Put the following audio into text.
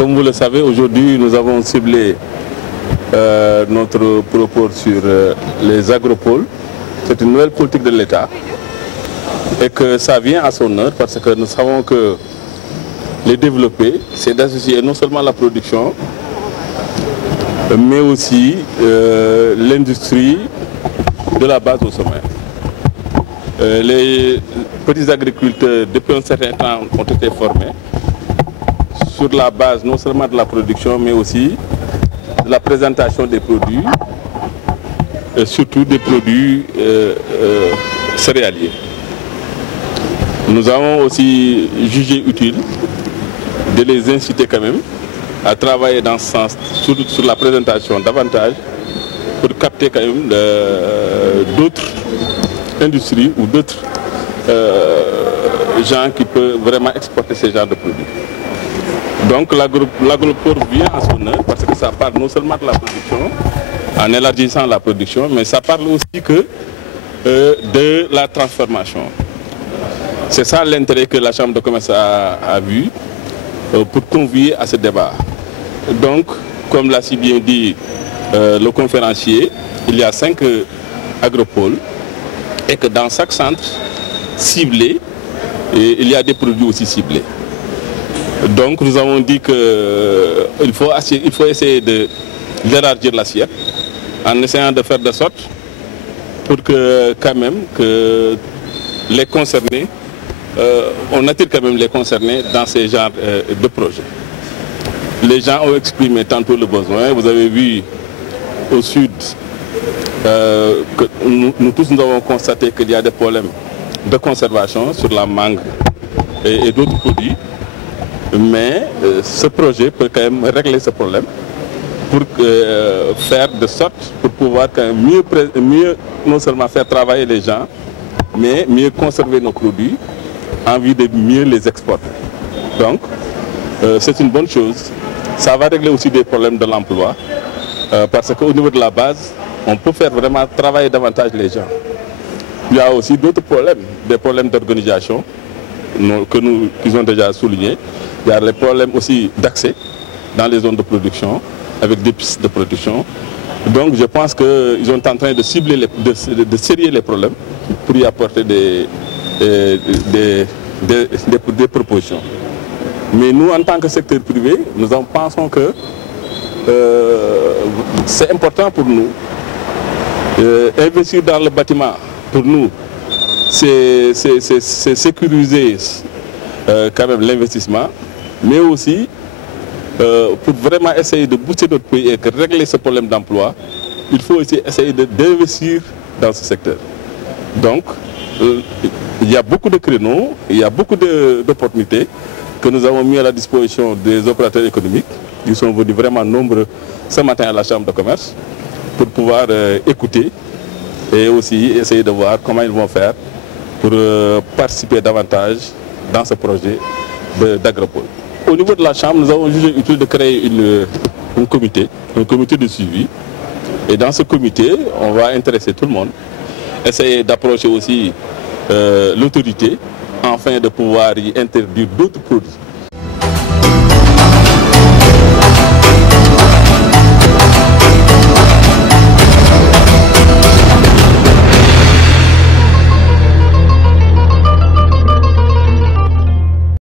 Comme vous le savez, aujourd'hui, nous avons ciblé notre propos sur les agropoles. C'est une nouvelle politique de l'État et que ça vient à son heure parce que nous savons que les développer, c'est d'associer non seulement la production, mais aussi l'industrie de la base au sommet. Les petits agriculteurs, depuis un certain temps, ont été formés sur la base non seulement de la production, mais aussi de la présentation des produits, et surtout des produits céréaliers. Nous avons aussi jugé utile de les inciter quand même à travailler dans ce sens, sur la présentation davantage, pour capter quand même d'autres industries ou d'autres gens qui peuvent vraiment exporter ces genres de produits. Donc l'agroport vient à son heure parce que ça parle non seulement de la production, en élargissant la production, mais ça parle aussi que de la transformation. C'est ça l'intérêt que la Chambre de commerce a vu pour convier à ce débat. Donc, comme l'a si bien dit le conférencier, il y a 5 agropoles et que dans chaque centre ciblé, il y a des produits aussi ciblés. Donc nous avons dit qu'il faut essayer d'élargir l'assiette en essayant de faire de sorte pour que quand même que les concernés, on attire quand même les concernés dans ces genres de projets. Les gens ont exprimé tantôt le besoin. Vous avez vu au sud que nous tous nous avons constaté qu'il y a des problèmes de conservation sur la mangue et d'autres produits. Mais ce projet peut quand même régler ce problème pour faire de sorte pour pouvoir quand même mieux non seulement faire travailler les gens, mais mieux conserver nos produits en vue de mieux les exporter. Donc c'est une bonne chose. Ça va régler aussi des problèmes de l'emploi parce qu'au niveau de la base, on peut faire vraiment travailler davantage les gens. Il y a aussi d'autres problèmes, des problèmes d'organisation qu'ils ont déjà soulignés. Il y a les problèmes aussi d'accès dans les zones de production, avec des pistes de production. Donc je pense qu'ils sont en train de cibler, de serrer les problèmes pour y apporter des propositions. Mais nous, en tant que secteur privé, nous pensons que c'est important pour nous. Investir dans le bâtiment, pour nous, c'est sécuriser quand même l'investissement, mais aussi pour vraiment essayer de booster notre pays et régler ce problème d'emploi, il faut aussi essayer d'investir dans ce secteur. Donc, il y a beaucoup de créneaux, il y a beaucoup d'opportunités que nous avons mis à la disposition des opérateurs économiques. Ils sont venus vraiment nombreux ce matin à la Chambre de commerce pour pouvoir écouter et aussi essayer de voir comment ils vont faire pour participer davantage dans ce projet d'agropole. Au niveau de la Chambre, nous avons jugé utile de créer un comité de suivi. Et dans ce comité, on va intéresser tout le monde, essayer d'approcher aussi l'autorité, afin de pouvoir y interdire d'autres produits